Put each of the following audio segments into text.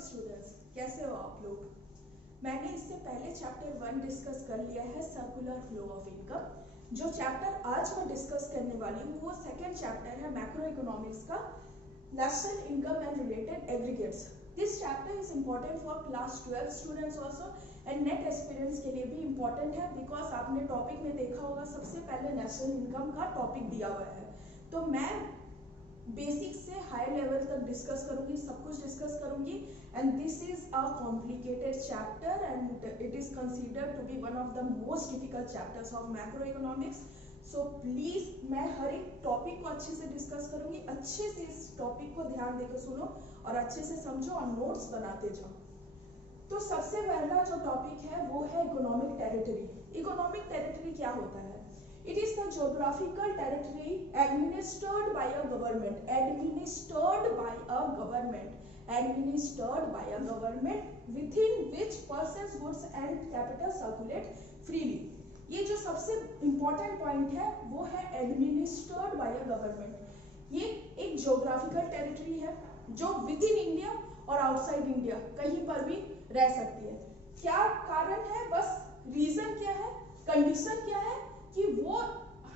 Students, कैसे हो आप लोग। मैंने इससे पहले चैप्टर 1 डिस्कस कर लिया है, सर्कुलर फ्लो ऑफ इनकम। जो चैप्टर आज मैं डिस्कस करने वाली हूँ वो सेकेंड चैप्टर है मैक्रो इकोनॉमिक्स का, national income and related aggregates. This chapter is important for class 12 students also and net experience के लिए भी इम्पोर्टेंट है, बिकॉज आपने टॉपिक में देखा होगा सबसे पहले नेशनल इनकम का टॉपिक दिया हुआ है। तो मैं बेसिक से हाई लेवल तक डिस्कस करूंगी, सब कुछ डिस्कस करूंगी। And this is a complicated chapter and it is considered to be one of the most difficult chapters of macroeconomics. So please मैं हर एक टॉपिक को अच्छे से डिस्कस करूंगी, अच्छे से इस टॉपिक को ध्यान देकर सुनो और अच्छे से समझो और नोट्स बनाते जाओ। तो सबसे पहला जो टॉपिक है वो है इकोनॉमिक टेरिटरी। इकोनॉमिक टेरिटरी क्या होता है? It is the geographical territory administered by a government, within which persons, goods and capital circulate freely. ये जो सबसे important point है वो है administered by a government. ये एक geographical territory है जो within India और outside India कहीं पर भी रह सकती है। क्या कारण है? बस reason क्या है, condition क्या है कि वो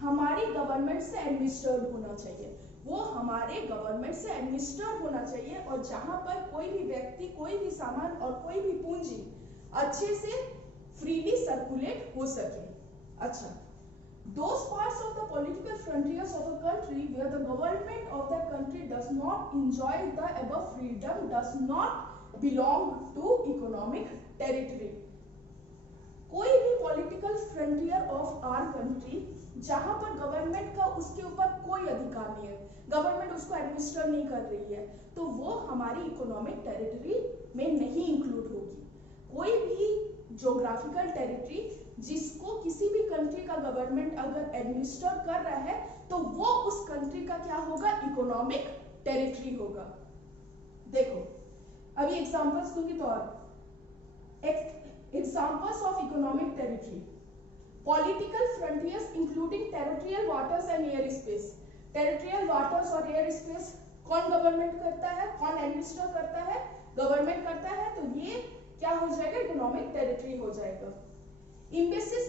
हमारी गवर्नमेंट से एडमिनिस्टर्ड होना चाहिए, वो हमारे गवर्नमेंट से एडमिनिस्टर्ड होना चाहिए और जहां पर कोई भी व्यक्ति, कोई भी सामान और कोई भी पूंजी अच्छे से फ्रीली सर्कुलेट हो सके। अच्छा, those parts of the political frontiers of a country where the government of that country does not enjoy the above freedom does not belong to economic territory. कोई भी political frontier of our country जहां पर government का उसके ऊपर कोई अधिकार नहीं है, गवर्नमेंट उसको एडमिनिस्टर नहीं कर रही है, तो वो हमारी इकोनॉमिक टेरिटरी में नहीं इंक्लूड होगी। कोई भी ज्योग्राफिकल टेरिटरी जिसको किसी भी कंट्री का गवर्नमेंट अगर एडमिनिस्टर कर रहा है तो वो उस कंट्री का क्या होगा? इकोनॉमिक टेरिटरी होगा। देखो अभी एग्जांपल्स दूंगी तो और examples of economic territory: political frontiers including territorial waters and air space. territorial waters और air space कौन गवर्नमेंट करता है, कौन एडमिनिस्टर करता है? गवर्नमेंट करता है, तो ये क्या हो जाएगा? इकोनॉमिक टेरिटरी हो जाएगा। embassies,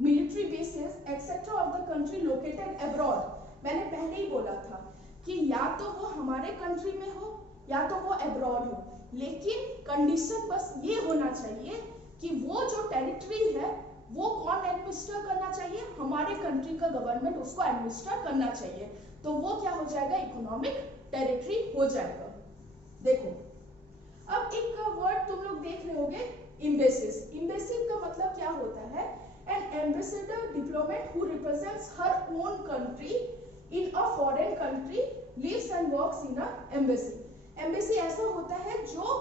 military bases etc of the country located abroad. मैंने पहले ही बोला था कि या तो वो हमारे कंट्री में हो या तो वो अब्रॉड हो, लेकिन कंडीशन बस ये होना चाहिए कि वो जो टेरिटरी है वो कौन एडमिनिस्टर करना चाहिए? हमारे कंट्री का गवर्नमेंट उसको एडमिनिस्टर करना चाहिए, तो वो क्या हो जाएगा? इकोनॉमिक टेरिटरी हो जाएगा। देखो अब एक वर्ड तुम लोग देख रहे होगे, एम्बेसीज। एम्बेसी का मतलब क्या होता है? An ambassador diplomat who represents her own country in a foreign country lives and works in an embassy. Embassy ऐसा होता है जो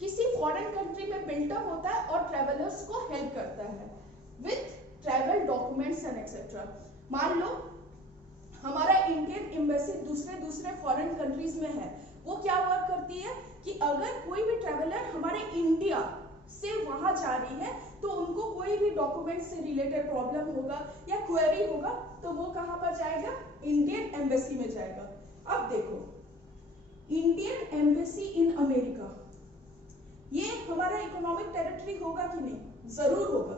किसी फॉरेन कंट्री में बिल्टअप होता है और ट्रेवलर्स को हेल्प करता है with travel documents and etcetera. मान लो हमारा इंडियन एम्बेसी दूसरे फॉरेन कंट्रीज में है, वो क्या वर्क करती है कि अगर कोई भी ट्रैवलर हमारे इंडिया से वहां जा रही है तो उनको कोई भी डॉक्यूमेंट से रिलेटेड प्रॉब्लम होगा या क्वेरी होगा तो वो कहां पर जाएगा? इंडियन एम्बेसी में जाएगा। अब देखो इंडियन एम्बेसी इन अमेरिका, ये हमारा इकोनॉमिक टेरिटरी होगा कि नहीं? जरूर होगा।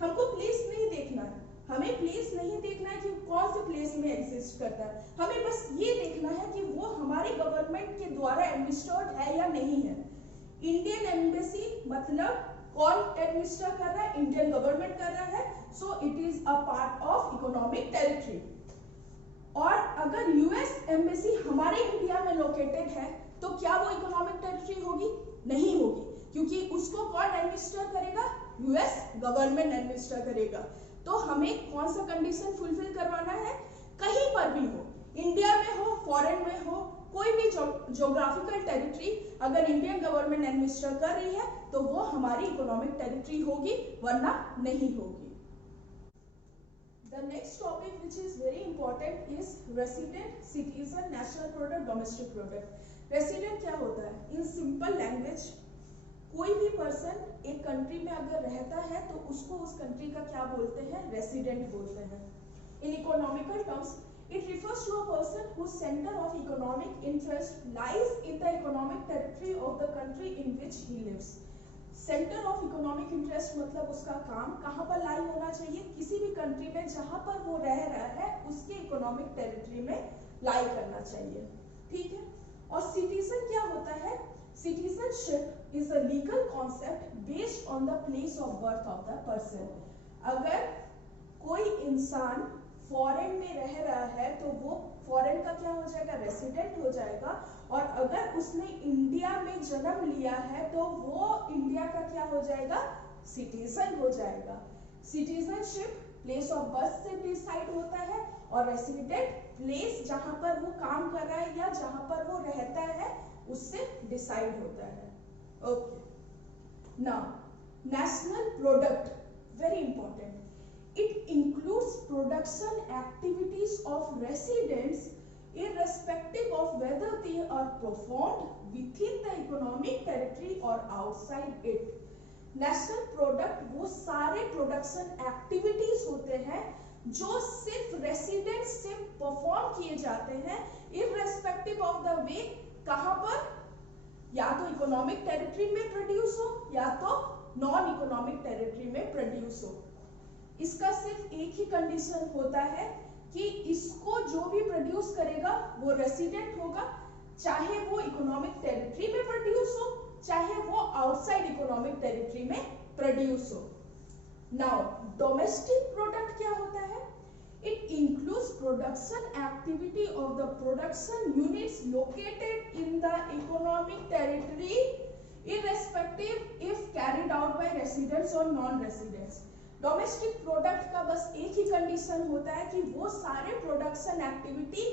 हमको प्लेस नहीं देखना है, हमें प्लेस नहीं देखना है कि कौन से प्लेस में एग्जिस्ट करता है, हमें बस ये देखना है कि वो हमारे गवर्नमेंट के द्वारा एडमिनिस्टर्ड है या नहीं है। इंडियन एम्बेसी मतलब कौन एडमिनिस्टर कर रहा है? इंडियन गवर्नमेंट कर रहा है, so it is a part of economic territory. और अगर यूएस एम्बेसी हमारे इंडिया में लोकेटेड है तो क्या वो इकोनॉमिक टेरिटरी होगी? नहीं होगी, क्योंकि उसको कौन एडमिनिस्टर करेगा? यूएस गवर्नमेंट एडमिनिस्टर करेगा। तो हमें कौन सा कंडीशन फुलफिल करवाना है? कहीं पर भी हो, इंडिया में हो, फॉरेन में हो, कोई भी ज्योग्राफिकल टेरिटरी अगर इंडियन गवर्नमेंट एडमिनिस्टर कर रही है तो वो हमारी इकोनॉमिक टेरिटरी होगी, वरना नहीं होगी। The next topic which is very important is resident, citizen, national product, domestic product. Resident क्या होता है? In simple language, कोई भी पर्सन एक कंट्री में अगर रहता है तो उसको उस कंट्री का क्या बोलते हैं? रेसिडेंट बोलते हैं। In economical terms, It refers to a person whose center of economic interest lies in the economic territory of the country in which he lives. Centre of economic interest मतलब उसका काम कहाँ पर लाई होना चाहिए, किसी भी कंट्री में जहां पर वो रह रहा है उसके इकोनॉमिक टेरिटरी में लाई करना चाहिए, ठीक है। और सिटीजन क्या होता है? Citizenship is a legal concept based on the place of birth of the person. अगर कोई इंसान फॉरेन में रह रहा है तो वो फॉरेन का क्या हो जाएगा? रेसिडेंट हो जाएगा। और अगर उसने इंडिया में जन्म लिया है तो वो इंडिया का क्या हो जाएगा? सिटीजन हो जाएगा। सिटीजनशिप प्लेस ऑफ बर्थ से डिसाइड होता है और रेसिडेंट प्लेस जहां पर वो काम कर रहा है या जहां पर वो रहता है उससे डिसाइड होता है। Okay, now national product, very important. It includes production activities of residents irrespective of whether they are performed within the economic territory or outside it. National product वो सारे production activities होते हैं जो सिर्फ residents से perform किए जाते हैं irrespective of the way, कहाँ पर? या तो economic territory में produce हो या तो non economic territory में produce हो। इसका सिर्फ एक ही कंडीशन होता है कि इसको जो भी प्रोड्यूस करेगा वो रेसिडेंट होगा, चाहे वो इकोनॉमिक टेरिटरी में प्रोड्यूस हो चाहे वो आउटसाइड इकोनॉमिक टेरिटरी में प्रोड्यूस हो। नाउ डोमेस्टिक प्रोडक्ट क्या होता है? It includes production activity of the production units located in the economic territory irrespective if carried out by residents और नॉन रेसिडेंट्स। डोमेस्टिक प्रोडक्ट का बस एक ही कंडीशन होता है कि वो सारे प्रोडक्शन एक्टिविटी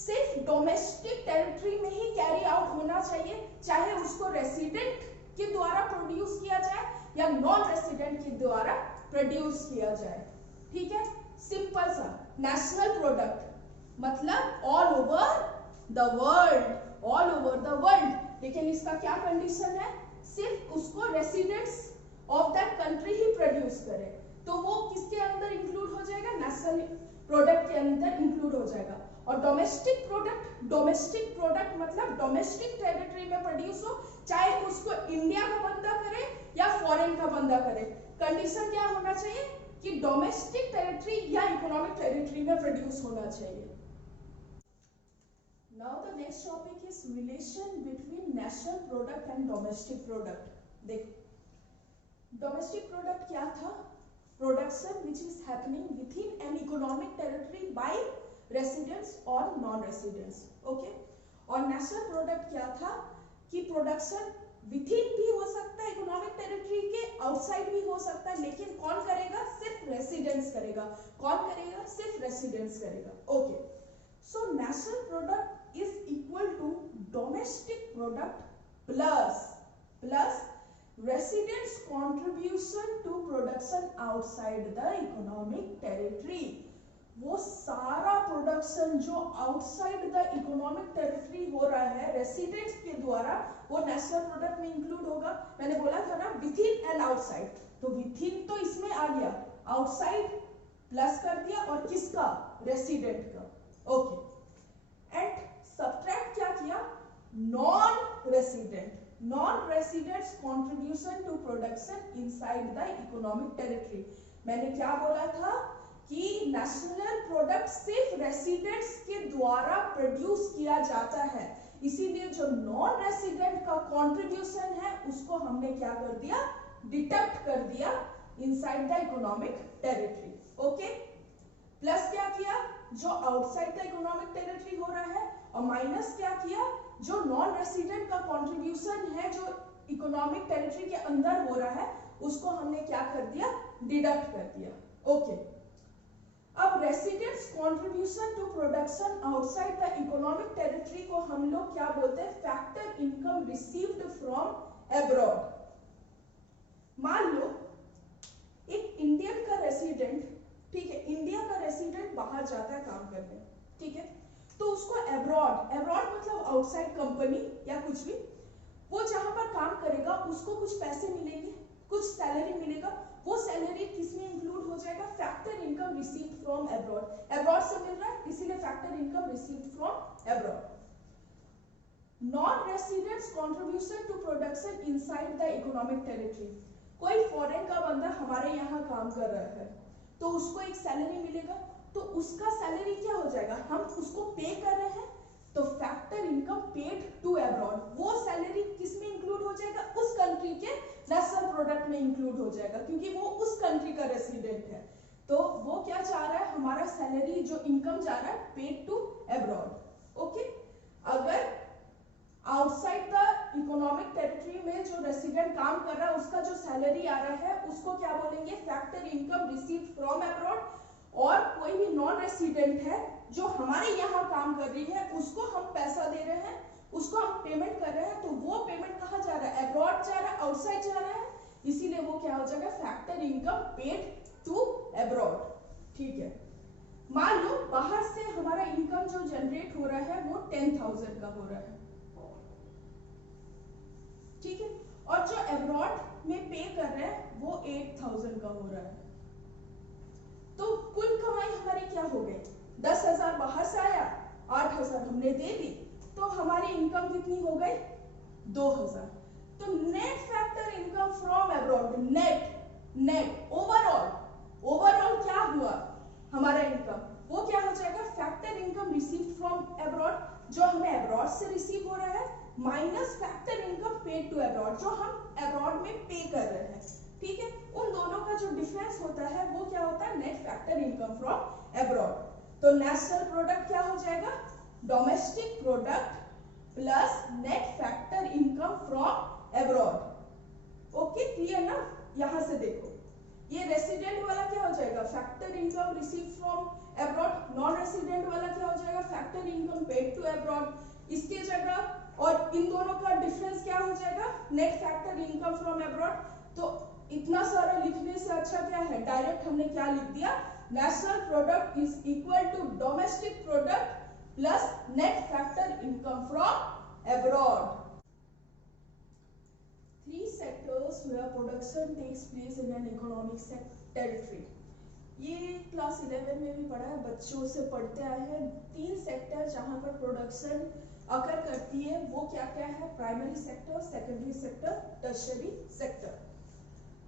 सिर्फ डोमेस्टिक टेरिटरी में ही कैरी आउट होना चाहिए, चाहे उसको रेसिडेंट के द्वारा प्रोड्यूस किया जाए या नॉन रेसिडेंट के द्वारा प्रोड्यूस किया जाए, ठीक है। सिंपल सा नेशनल प्रोडक्ट मतलब all over the world, all over the world. लेकिन इसका क्या कंडीशन है? सिर्फ उसको residents of that country he produce करे, तो वो किसके अंदर इंक्लूड हो जाएगा? नेशनल प्रोडक्ट के अंदर इंक्लूड हो जाएगा। और डोमेस्टिक प्रोडक्ट मतलब डोमेस्टिक टेरिटरी में प्रोड्यूस हो, चाहे उसको इंडिया का बंदा करे या फॉरेन का बंदा करे। कंडीशन क्या होना चाहिए कि डोमेस्टिक टेरिटरी या इकोनॉमिक टेरिटरी में प्रोड्यूस होना चाहिए। Now the next topic is relation between national product and domestic product. देखो डोमेस्टिक प्रोडक्ट क्या था? Production which is happening within an economic territory by residents और नॉन रेसिडेंट्स, ओके। और national product क्या था कि प्रोडक्शन विथिन भी हो सकता है इकोनॉमिक टेरिटरी के, आउटसाइड भी हो सकता है, लेकिन कौन करेगा? सिर्फ रेसिडेंट्स करेगा। कौन करेगा? सिर्फ रेसिडेंट्स करेगा, okay. So national product is equal to domestic product plus residents contribution to production outside the economic territory। वो सारा प्रोडक्शन जो आउटसाइड द इकोनॉमिक टेरिटरी हो रहा है रेसिडेंट्स के द्वारा, वो नेशनल प्रोडक्ट में इंक्लूड होगा। मैंने बोला था ना विथिन एंड आउटसाइड, तो विथिन तो इसमें आ गया, आउटसाइड प्लस कर दिया और किसका? रेसिडेंट का, ओके। एंड सबट्रैक्ट क्या किया? Non resident contribution to production inside the economic territory. मैंने क्या बोला था कि नेशनल प्रोडक्ट सिर्फ रेसिडेंट्स के द्वारा प्रोड्यूस किया जाता है, इसीलिए जो नॉन रेसिडेंट का कंट्रीब्यूशन है उसको हमने क्या कर दिया? डिडक्ट कर दिया inside the economic territory, okay. Plus क्या किया? जो आउटसाइड द इकोनॉमिक टेरिटरी हो रहा है, और माइनस क्या किया? जो नॉन रेसिडेंट का कंट्रीब्यूशन है जो इकोनॉमिक टेरिटरी के अंदर हो रहा है उसको हमने क्या कर दिया? डिडक्ट कर दिया, ओके। अब residents contribution to production outside the economic territory को हम लोग क्या बोलते हैं? Factor income received from abroad. मान लो एक इंडियन का रेसिडेंट, ठीक है, इंडिया का रेसिडेंट बाहर जाता है काम करने, ठीक है, तो उसको अब्रॉड मतलब आउटसाइड कंपनी या कुछ भी, वो जहां पर काम करेगा उसको कुछ पैसे मिलेंगे, कुछ सैलरी मिलेगा, वो सैलरी किसमें इंक्लूड हो जाएगा, factor income received from abroad, abroad से मिल रहा है इसीलिए factor income received from abroad. Non residents contribution to production inside the economic territory, कोई फॉरेन का बंदा हमारे यहाँ काम कर रहा है तो उसको एक सैलरी मिलेगा, तो उसका सैलरी क्या हो जाएगा, हम उसको पे कर रहे हैं तो factor income paid to abroad, वो सैलरी किस में इंक्लूड हो जाएगा, उस कंट्री के नेशनल प्रोडक्ट में इंक्लूड हो जाएगा क्योंकि वो उस कंट्री का रेसिडेंट है। तो वो क्या चाह रहा है, हमारा सैलरी जो इनकम जा रहा है पेड टू अब्रॉड। ओके, अगर आउटसाइड द इकोनॉमिक टेरिटरी में जो रेसिडेंट काम कर रहा है उसका जो सैलरी आ रहा है उसको क्या बोलेंगे, factor income received from abroad. और कोई भी नॉन रेसिडेंट है जो हमारे यहाँ काम कर रही है उसको हम पैसा दे रहे हैं, उसको हम पेमेंट कर रहे हैं, तो वो पेमेंट कहाँ जा रहा है, अब्रॉड जा रहा है, आउटसाइड जा रहा है, इसीलिए वो क्या हो जाएगा, factor income paid to abroad. ठीक है, मान लो बाहर से हमारा इनकम जो जनरेट हो रहा है वो 10,000 का हो रहा है, ठीक है, और जो अब्रॉड में पे कर रहे हैं वो 8,000 का हो रहा है, तो कुल कमाई हमारी क्या हो गई, 10,000 बाहर से आया, 8,000 हमने दे दी, तो हमारी इनकम कितनी हो गई, 2,000। तो net factor income from abroad, net overall क्या हुआ हमारा इनकम, वो क्या हो जाएगा, factor income received from abroad, जो हमें अब्रॉड से रिसीव हो रहा है, minus factor income paid to abroad, जो हम अब्रॉड में पे कर रहे हैं। ठीक है, उन दोनों का जो डिफरेंस होता है वो क्या होता है, net factor income from abroad. तो नेशनल प्रोडक्ट क्या हो जाएगा, domestic product plus net factor income from abroad. Okay, clear ना, यहां से देखो ये रेसिडेंट वाला क्या हो जाएगा, factor income receive from abroad, non resident वाला क्या हो जाएगा, factor income paid to abroad. इसके जगह और इन दोनों का डिफरेंस क्या हो जाएगा, net factor income from abroad. तो इतना सारा लिखने से अच्छा क्या है, डायरेक्ट हमने क्या लिख दिया, national product is equal to domestic product plus net factor income from abroad. Three sectors where production takes place in an economic territory. ये क्लास 11 में भी पढ़ा है, बच्चों से पढ़ते आए हैं। 3 सेक्टर जहां पर प्रोडक्शन अकर करती है वो क्या क्या है, primary sector, secondary sector, tertiary sector.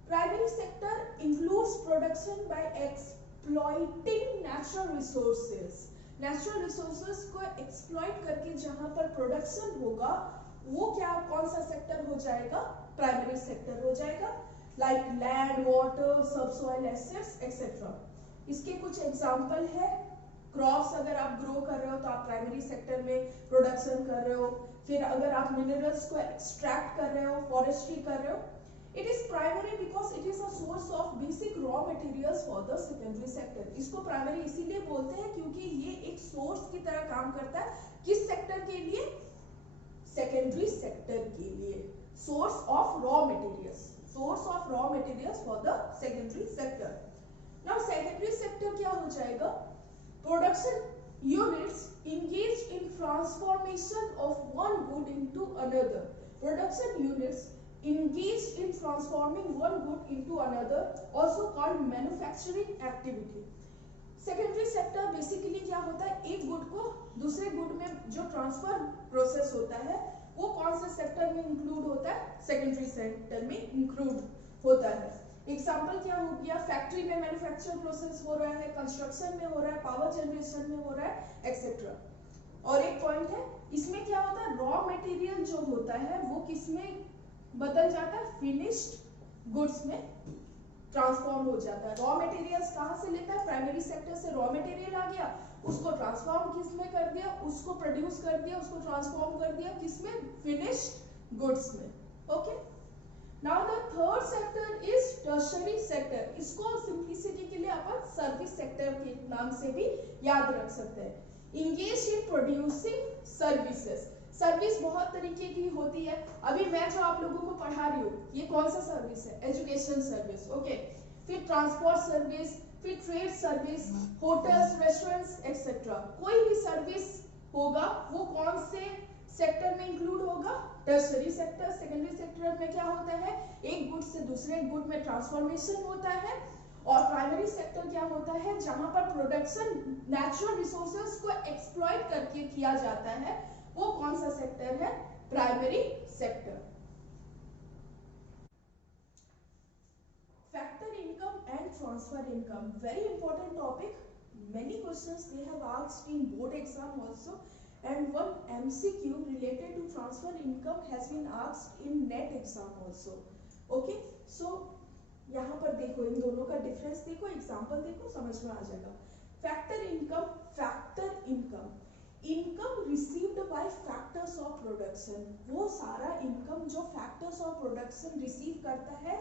Primary sector includes production by exploiting natural resources, natural resources को एक्सप्लॉइट करके जहां पर प्रोडक्शन होगा वो क्या, कौन सा सेक्टर हो जाएगा, प्राइमरी सेक्टर हो जाएगा, like land, water, subsoil assets etcetera. इसके कुछ एग्जांपल है, क्रॉप्स अगर आप ग्रो कर रहे हो तो आप प्राइमरी सेक्टर में प्रोडक्शन कर रहे हो, फिर अगर आप मिनरल्स को एक्सट्रैक्ट कर रहे हो, फॉरेस्ट्री कर रहे हो, it is primary because it is a source of basic raw materials for the secondary sector. इसको प्राइमरी इसीलिए बोलते हैं क्योंकि ये एक सोर्स की तरह काम करता है, किस सेक्टर के लिए, सेकेंडरी सेक्टर के लिए, source of raw materials, source of raw materials for the secondary sector. Now secondary sector क्या हो जाएगा, production units engaged in transformation of one good into another, production units engaged in transforming one good into another, also called manufacturing activity। Secondary sector basically क्या होता है, एक good को दूसरे good में जो ट्रांसफर प्रोसेस होता है वो कौन से सेक्टर में इंक्लूड होता है, सेकेंडरी सेक्टर में इंक्लूड होता है। एग्जांपल क्या हो गया, फैक्ट्री में मैन्युफैक्चर प्रोसेस हो रहा है, कंस्ट्रक्शन में हो रहा है, पावर जनरेशन में हो रहा है एक्सेट्रा। और एक पॉइंट है, इसमें क्या होता है, रॉ मटेरियल जो होता है वो किसमें बदल जाता है, फिनिश्ड गुड्स में ट्रांसफॉर्म हो जाता है। रॉ मटेरियल्स कहां से लेता है, प्राइमरी सेक्टर से रॉ मटेरियल आ गया, उसको ट्रांसफॉर्म किसमें कर दिया, उसको प्रोड्यूस कर दिया, उसको ट्रांसफॉर्म कर दिया किसमें, फिनिश्ड गुड्स में। Okay, now the third sector is tertiary sector, इसको सिंपलिसिटी के लिए अपन सर्विस सेक्टर के नाम से भी याद रख सकते हैं। Engage in producing services, service बहुत तरीके की होती है, अभी मैं जो आप लोगों को पढ़ा रही हूँ ये कौन सा सर्विस है, एजुकेशन सर्विस, ओके, फिर ट्रांसपोर्ट सर्विस, फिर trade service, hotels, restaurants etcetera. कोई भी सर्विस होगा वो कौन से सेक्टर में इंक्लूड होगा, टर्शरी सेक्टर, सेकेंडरी सेक्टर में क्या होता है, एक गुड से दूसरे गुड में ट्रांसफॉर्मेशन होता है। और प्राइमरी सेक्टर क्या होता है, जहां पर प्रोडक्शन नेचुरल रिसोर्सेज को एक्सप्लॉइट करके किया जाता है, वो कौन सा सेक्टर है, primary sector. Factor income and transfer income, very important topic, many questions they have asked in board exam also, and one MCQ related to transfer income has been asked in net exam also. Okay, so यहाँ पर देखो इन दोनों का difference देखो, example देखो, समझ में आ जाएगा। Factor income, income received by factors of production, वो सारा इनकम जो फैक्टर्स ऑफ प्रोडक्शन रिसीव करता है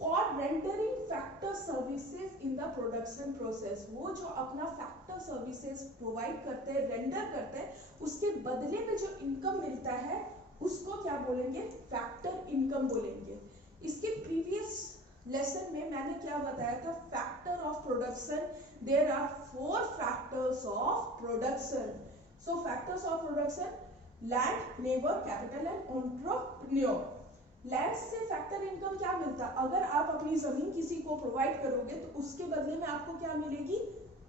for rendering factor services in the production process, वो जो अपना फैक्टर सर्विसेज प्रोवाइड करते हैं, रेंडर करते हैं, उसके बदले में जो इनकम मिलता है उसको क्या बोलेंगे, फैक्टर इनकम बोलेंगे। इसके प्रीवियस लेसन में मैंने क्या बताया था, factor of production, there are 4 factors of production. So factors of production, land, labour, capital and entrepreneur. Land से फैक्टर इनकम क्या मिलता है, अगर आप अपनी जमीन किसी को प्रोवाइड करोगे तो उसके बदले में आपको क्या मिलेगी,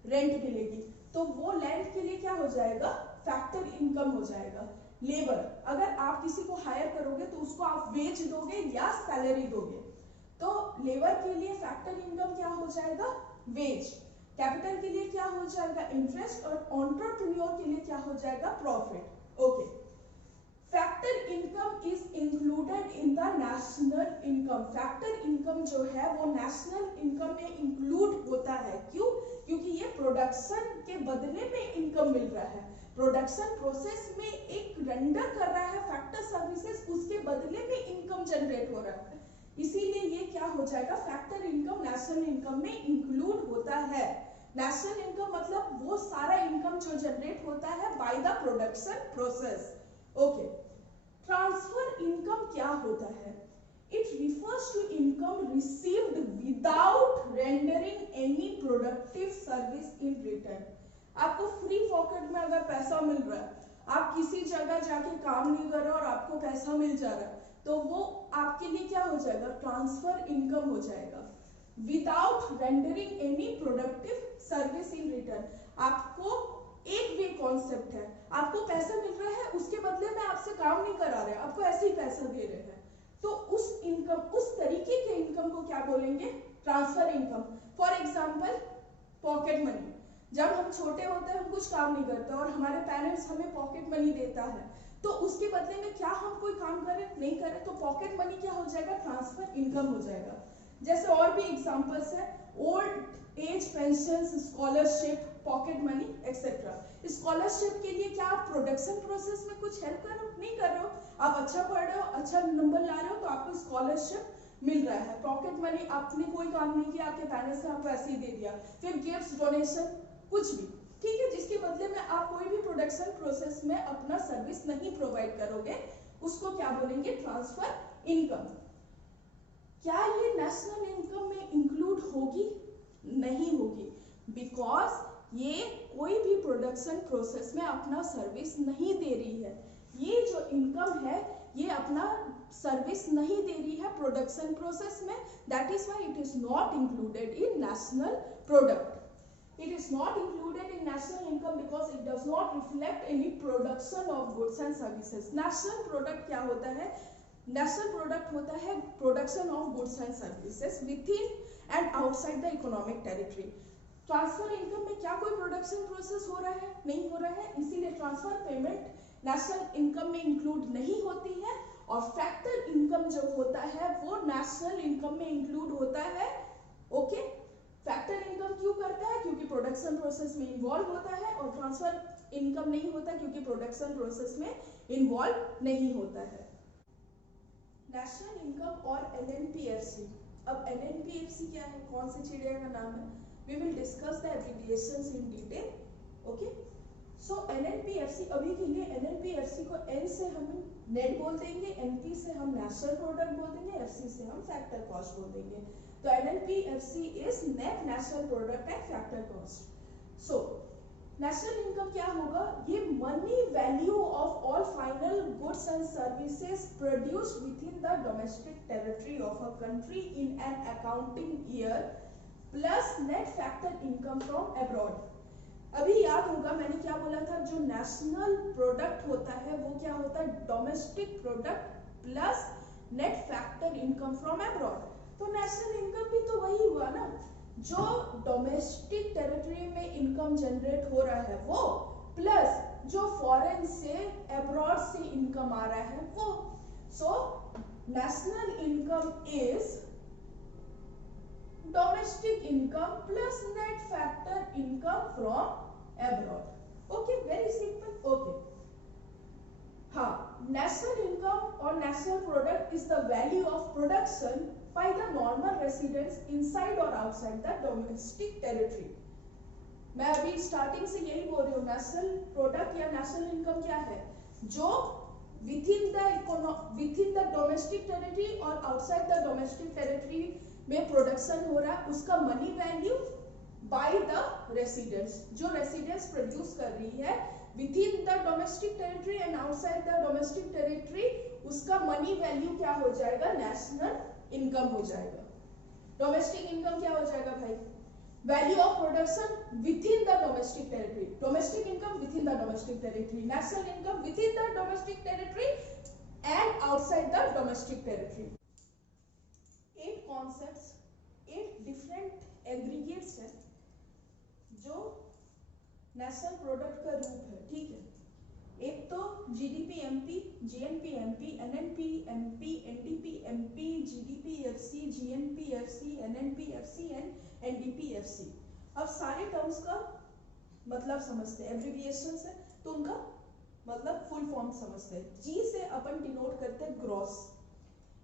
रेंट मिलेगी, तो वो लैंड के लिए क्या हो जाएगा, फैक्टर इनकम हो जाएगा। लेबर, अगर आप किसी को हायर करोगे तो उसको आप वेज दोगे या सैलरी दोगे, तो लेबर के लिए फैक्टर इनकम क्या हो जाएगा, वेज। कैपिटल के लिए क्या हो जाएगा, इंटरेस्ट, और एंटरप्रेन्योर के लिए क्या हो जाएगा, profit. Okay, factor income is included in the national income, factor income जो है वो नेशनल इनकम में इंक्लूड होता है। क्यों, क्योंकि ये प्रोडक्शन के बदले में इनकम मिल रहा है, प्रोडक्शन प्रोसेस में एक रेंडर कर रहा है फैक्टर सर्विसेज, उसके बदले में इनकम जनरेट हो रहा है, इसीलिए ये क्या हो जाएगा, फैक्टर इनकम नेशनल इनकम में इंक्लूड होता है। नेशनल इनकम मतलब वो सारा इनकम जो जनरेट होता है by the production process. Okay, transfer income क्या होता है, it refers to income received without rendering any productive service in return. आपको फ्री पॉकेट में अगर पैसा मिल रहा है, आप किसी जगह जाके काम नहीं कर रहे और आपको पैसा मिल जा रहा है, तो वो आपके लिए क्या हो जाएगा, ट्रांसफर इनकम हो जाएगा। Without rendering any productive service in return, आपको एक वे कॉन्सेप्ट है, आपको पैसा मिल रहा है, उसके बदले में आपसे काम नहीं करा रहे, आपको ऐसे ही पैसा दे रहे हैं, तो उस इनकम, उस तरीके के इनकम को क्या बोलेंगे, transfer income. For example pocket money, जब हम छोटे होते हैं हम कुछ काम नहीं करते और हमारे पेरेंट्स हमें पॉकेट मनी देता है, तो उसके बदले में क्या हम कोई काम करें, नहीं करें, तो पॉकेट मनी क्या हो जाएगा, ट्रांसफर इनकम हो जाएगा। जैसे और भी एग्जांपल्स है, old age pension, scholarship, pocket money etcetera. Scholarship के लिए क्या आप प्रोडक्शन प्रोसेस में कुछ हेल्प कर रहे हो, नहीं कर रहे हो, आप अच्छा पढ़ रहे हो, अच्छा नंबर ला रहे हो, तो आपको स्कॉलरशिप मिल रहा है। पॉकेट मनी, आपने कोई काम नहीं किया, आपके पेरेंट्स ने आपको ऐसे ही दे दिया। फिर गिफ्ट्स, डोनेशन, कुछ भी, ठीक है, जिसके बदले में आप कोई भी प्रोडक्शन प्रोसेस में अपना सर्विस नहीं प्रोवाइड करोगे, उसको क्या बोलेंगे, ट्रांसफर इनकम। क्या ये नेशनल इनकम में इंक्लूड होगी, नहीं होगी, बिकॉज ये कोई भी प्रोडक्शन प्रोसेस में अपना सर्विस नहीं दे रही है। ये जो इनकम है ये अपना सर्विस नहीं दे रही है प्रोडक्शन प्रोसेस में, that is why it is not included in national product. It is not included in national income because it does not reflect any production of goods and services. National product क्या होता है, national product होता है production of goods and services with in and outside the economic territory. Transfer income में क्या कोई production process हो रहा है, नहीं हो रहा है, इसीलिए ट्रांसफर पेमेंट नेशनल इनकम में इंक्लूड नहीं होती है, और फैक्टर इनकम जो होता है वो नेशनल इनकम में इंक्लूड होता है। ओके, फैक्टर इनकम क्यों करता है, क्योंकि प्रोडक्शन प्रोसेस में इन्वॉल्व होता है, और ट्रांसफर इनकम नहीं होता क्योंकि प्रोडक्शन प्रोसेस में इन्वॉल्व नहीं होता है। नेशनल इनकम और एनएनपीएफसी। अब एनएनपीएफसी क्या है, कौन सी चिड़िया का नाम है, we will discuss the abbreviations in detail. Okay, so NNPFC, अभी के लिए एनएनपीएफसी को एन से हम नेट बोल देंगे, एनपी से हम नेशनल प्रोडक्ट बोल देंगे, एफसी से हम फैक्टर कॉस्ट बोल देंगे। तो NNPFC is net national product and factor cost. So national income क्या होगा? ये money value of all final goods and services produced within the domestic territory of a country in an accounting year plus net factor income from abroad. अभी याद होगा मैंने क्या बोला था, जो नेशनल प्रोडक्ट होता है वो क्या होता है? Domestic product plus net factor income from abroad. तो नेशनल इनकम भी तो वही हुआ ना, जो डोमेस्टिक टेरिटरी में इनकम जनरेट हो रहा है वो प्लस जो फॉरेन से अब्रॉड से इनकम आ रहा है वो। सो national income is domestic income plus net factor income from abroad. Okay, very simple. Okay, हाँ, नेशनल इनकम और national product is the value of production by the normal residents inside or outside the domestic territory। मैं अभी starting से यही बोल रही हूँ, national product या नेशनल इनकम क्या है? जो विथिन द डोमेस्टिक टेरिटरी और आउटसाइड द डोमेस्टिक टेरिटरी में प्रोडक्शन हो रहा है, उसका money value by the residents, जो रेसिडेंट्स प्रोड्यूस कर रही है within the domestic territory and outside the domestic territory, उसका मनी वैल्यू क्या हो जाएगा? नेशनल इनकम हो जाएगा। डोमेस्टिक इनकम क्या हो जाएगा भाई? Value of production with in the domestic territory, domestic income with in the domestic territory, national income with in the domestic territory and outside the domestic territory. 8 concepts, 8 different aggregates हैं जो national product का रूप है, ठीक है। एक तो GDP MP, GNP MP, NNP MP, NDP MP, GDP FC, GNP FC, NNP FC and NDP FC. अब सारे टर्म्स का मतलब समझते हैं, एब्रिविएशन है तो उनका मतलब फुल फॉर्म समझते हैं। जी से अपन डिनोट करते हैं ग्रॉस,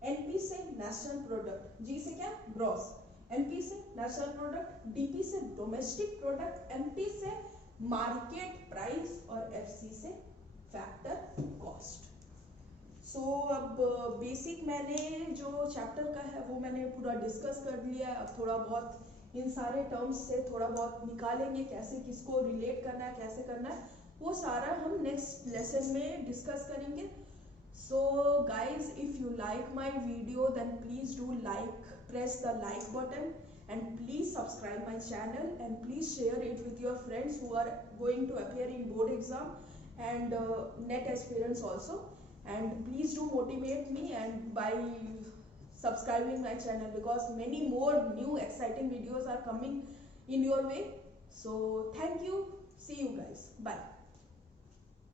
एनपी से नेशनल प्रोडक्ट, जी से क्या? ग्रॉस, एनपी से नेशनल प्रोडक्ट, डीपी से डोमेस्टिक प्रोडक्ट, एमपी से मार्केट प्राइस और एफसी से फैक्टर कॉस्ट। सो अब बेसिक मैंने जो चैप्टर का है वो मैंने पूरा डिस्कस कर लिया है। अब थोड़ा बहुत इन सारे टर्म्स से थोड़ा बहुत निकालेंगे, कैसे किसको रिलेट करना है, कैसे करना है, वो सारा हम नेक्स्ट लेसन में डिस्कस करेंगे। So guys, if you like my video then please do like, press the like button and please subscribe my channel and please share it with your friends who are going to appear in board exam and net aspirants also, and please do motivate me and by subscribing my channel because many more new exciting videos are coming in your way. So thank you, see you guys, bye.